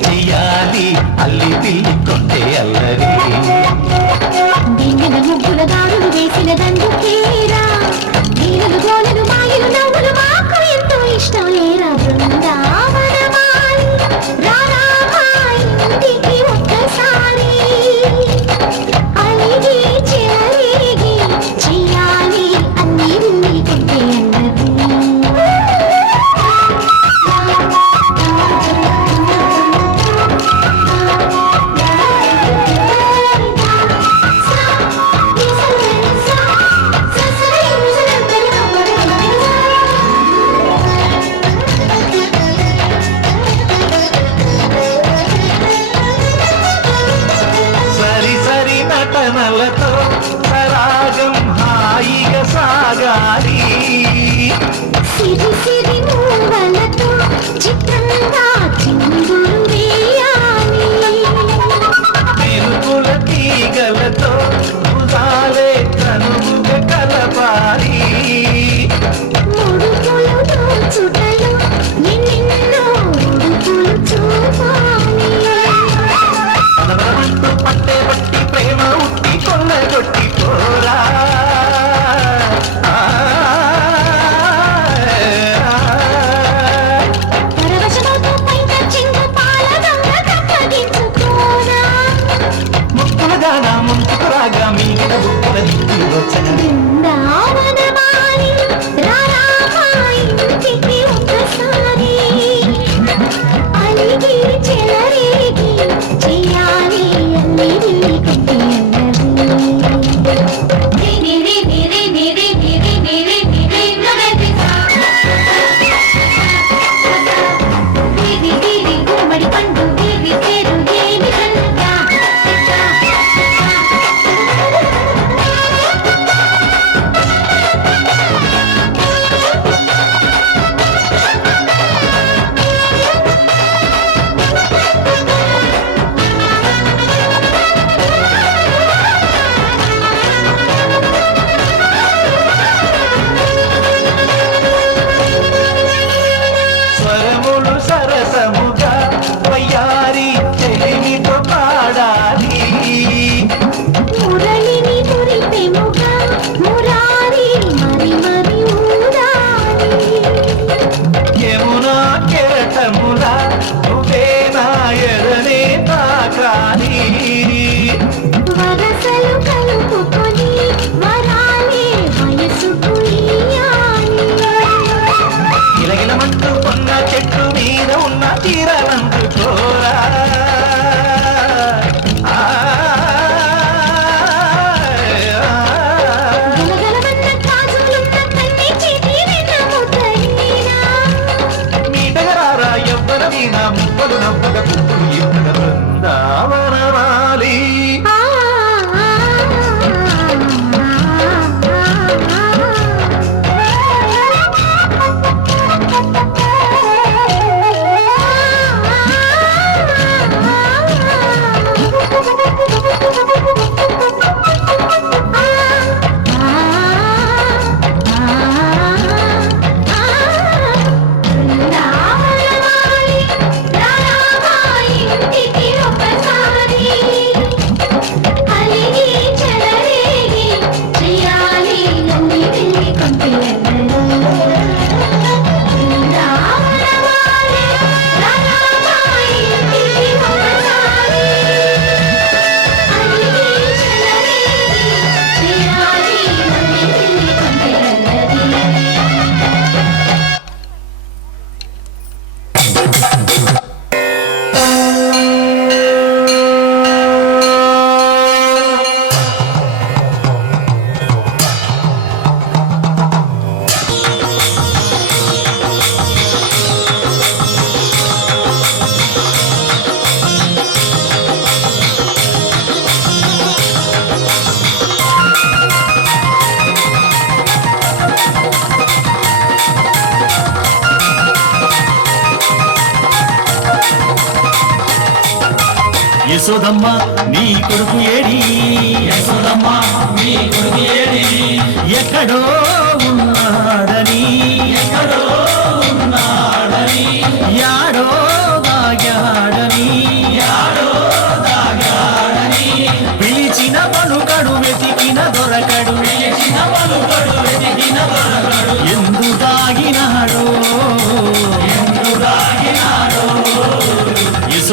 చెయ్యాలి అల్లి పిల్లి కొంటే అల్లరి దింగల ముగ్గుల దారులు వేసిన దండుకేరా నీళ్ళు గోలలు మాయలు నవ్వులు మాకు ఎంతో ఇష్టం లేరా బృందావనమాలి రారా మా ఇంటికి ఒక్కసారి అలిగి చెలరేగి చెయ్యాలి అన్ని విన్ని కొంటే నటనలతో సరాగం హాయిగా సాగాలి సిరి సిరి మూవలతో చిత్రంగా చిందులు వేయాలి మెరుపుల తీగలతో భుజాలే కనుముగా కలపాలి ముడుపులు దోచుటలో ఎన్నెన్నో ఉడుపులు చూపాలి పదవరమంటూ పట్టే బట్టి ప్రేమ ఉట్టి కొల్లగొట్టి పోరా పరవశమవుతూ పైన చింగు పాల దొంగ కప్పగించుకోరా ముక్కులుగానా ముంచుకురాగా మిగిలిన బుక్కుల దిక్కులు వచ్చన బృందావనమాలి రారా మా ఇంటికి ఒక్కసారి అలిగి చెలరేగి చెయ్యాలి అన్ని విన్ని కొంటే గుమ్మడి పండు వీరి పేరు ఏమి కనుక స్వరములు సరసముగా వయ్యారి చెలిమితో పాడాలి మురళిని మురిపెముగా మురారి మరి మరి ఊరాలి యమునా కెరటముల నువ్వే నా ఎడనే తాకాలి వరసలు కలుపుకొని వరాలే వయసుకు ఇయ్యాలి గిలగిలమంటూ కొన్న చెట్టు మీద ఉన్న తీరలందుకోరా గలగలమన్న కాజులున్న కన్ని చేతి వెన్న ముద్దయినా మీటగరారా ఎవ్వర వీణ ముప్పలు నవ్వగ పువ్వులు ఇవ్వగ బృందావనమాలి బృందావనమాలి రారా మా ఇంటికి ఒక్కసారి అలిగి చెలరేగి చెయ్యాలి అన్ని విన్ని కొంటే బృందావనమాలి రారా మా ఇంటికి ఒక్కసారి అలిగి చెలరేగి చెయ్యాలి అన్ని విన్ని కొంటే యశోదమ్మ నీ కొడుకు ఏడి యశోదమ్మ నీ కొడుకు ఏడి ఎక్కడో ఉన్నాడని యాడో దాగాడని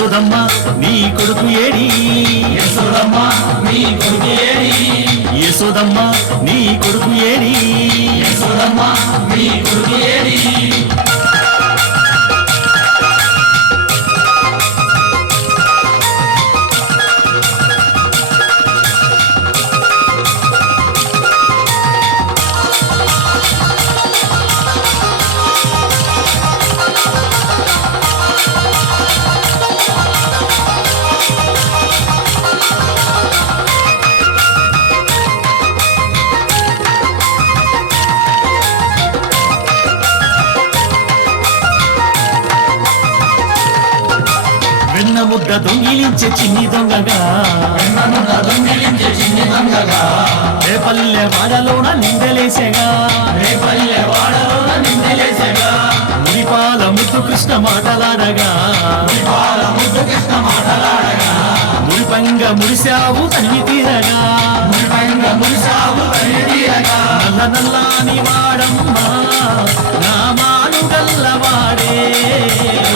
యశోదమ్మ నీ కొడుకు ఏడి యశోదమ్మ నీ కొడుకు ఏడి యశోదమ్మ నీ కొడుకు ఏడి యశోదమ్మ నీ కొడుకు ఏడి వెన్న ముద్ద దొంగిలించే చిన్ని దొంగగా వెన్నముద్ద దొంగిలించే చిన్ని దొంగగా రేపల్లె వాడలోన నిందలేసేగా రేపల్లె వాడలోన నిందలేసేగా మురిపాల ముద్దు కృష్ణ మాటలాడగా పాల ముద్దు కృష్ణ మాటలాడగా మురిపంగ మురిశావు తనివి తీరగా మురిపంగ మురిసావు తల్లిదీరగా నల్ల నల్లాని వాడమ్మా నా మాను గల్లవాడే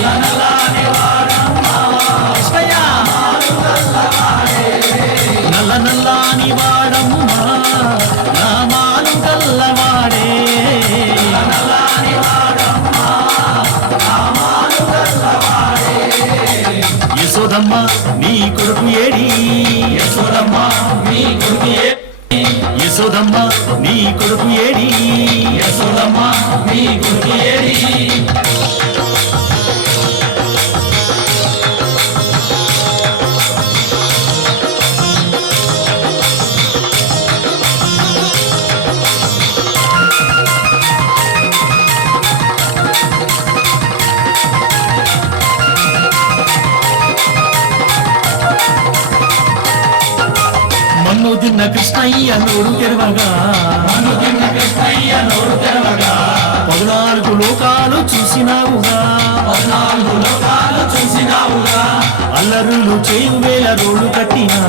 నల్లని వాడమ్మా కృష్ణయ్య. నల్ల నల్లాని వాడమ్మా నా మాను గల్లవాడే నల్లని వాడమ్మా రామాను గల్లవాడే యశోదమ్మ నీ కొడుకు ఏడి యశోదమ్మ నీ కొడుకు ఏడి యశోదమ్మ నీ కొడుకు ఏడి యశోదమ్మ నీ కొడుకు ఏడి మన్ను తిన్న కృష్ణయ్య నోరు తెరవగా నన్ను తిన్న కృష్ణయ్య నోరు తెరవగా 14 లోకాలు చూసినావుగా 14 లోకాలు చూసినావుగా అల్లరులు చేయు వేల రోడ్లు కట్టినా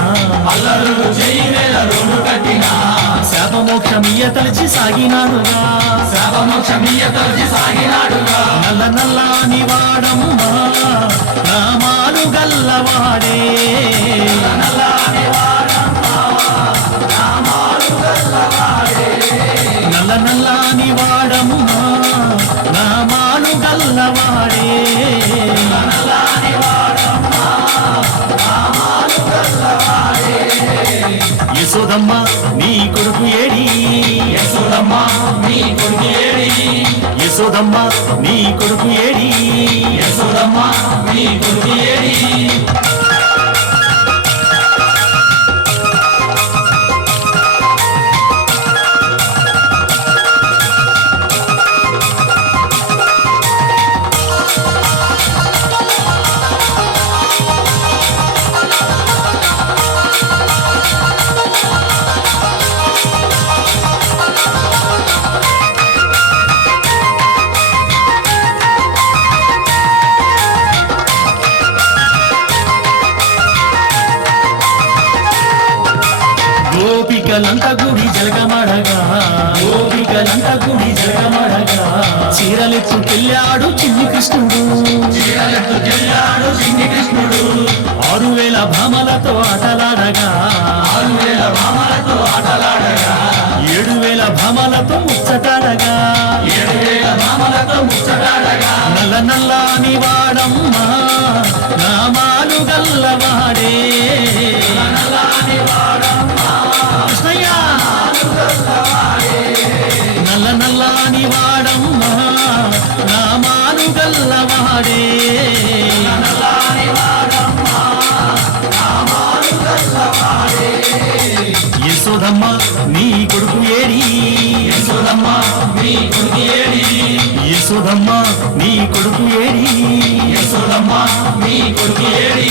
అల్లరులు చేయవేల రోడ్డు కట్టినా శాపమోక్షమియ తలచి సాగినాడుగా శాపమోక్షమీయ తలచి సాగినాడుగా నల్ల నల్లాని వాడమ్మా నామాలు గల్లవాడే నల్లని వాడమ్మా రామాను గల్లవాడే నల్ల నల్లాని వాడమ్మా నామాలు గల్లవాడే నల్లని వాడమ్మా రామాను గల్లవాడే యశోదమ్మ నీ కొడుకు ఏడి యశోదమ్మ నీ కొడుకు ఏడి యశోదమ్మ నీ కొడుకు ఏడి యశోదమ్మ నీ కొడుకు ఏడి గోపికలంత గుడి జలగమడగా గోపికలంత గుడి జలగమడగా చీరలెత్తుకెళ్ళాడు చిన్ని కృష్ణుడు చీరలెత్తు చెల్లాడు చిన్ని కృష్ణుడు 6000 భామలతో ఆటలాడగా 6000 భామలతో ఆటలాడగా 7000 భామలతో ముచ్చటాడగా 7000 భామలతో ముచ్చటాడగా నల్ల నల్లాని వాడమ్మా నామాలు గల్లవాడే నల్లని వాడమ్మా కృష్ణయ్య. నల్ల నల్లాని వాడమ్మా నామాలు గల్లవాడే నల్లని వాడమ్మా రామాను గల్లవాడే యశోదమ్మ నీ కొడుకు ఏడి యశోదమ్మ నీ కొడుకు ఏడి యశోదమ్మ నీ కొడుకు ఏడి యశోదమ్మ నీ కొడుకు ఏడి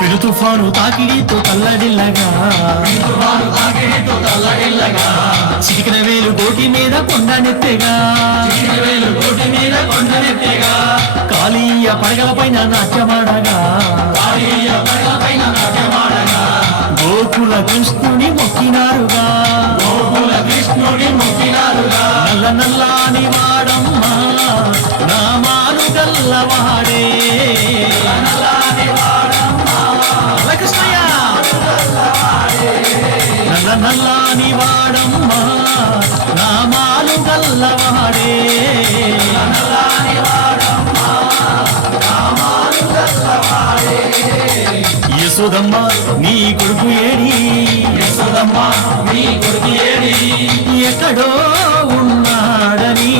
పెను తుఫాను తాకిడితో తల్లడిల్లగా తుఫాను తాకిడితో తల్లడిల్లగా చిటికిన వేలు గోటి గోటి మీద కొండనెత్తెగా కాళీయ పడగల పైన నాట్యమాడగా గోకుల కృష్ణుని మొక్కినారుగా నల్ల నల్లాని వాడమ్మా నామాలు గల్లవాడే కృష్ణయ్య నల్ల నల్లాని వాడమ్మా నామాలు గల్లవాడే యశోదమ్మ నీ కొడుకు ఏడి ఎక్కడో ఉన్నాడని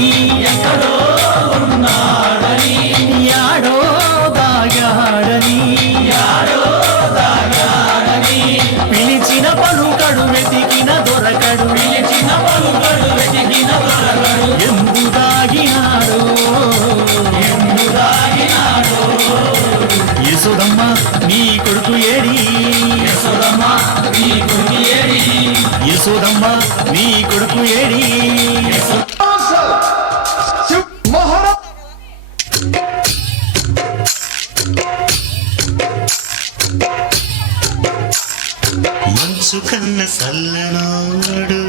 యాడో దాగాడని పిలిచిన పలుకడు వెతికిన దొరకడు ఎందు దాగినాడు యశోదమ్మ నీ కొడుకు ఏడి యశోదమ్మ నీ కొడుకు ఏడి మంచు కన్న సల్లనాడు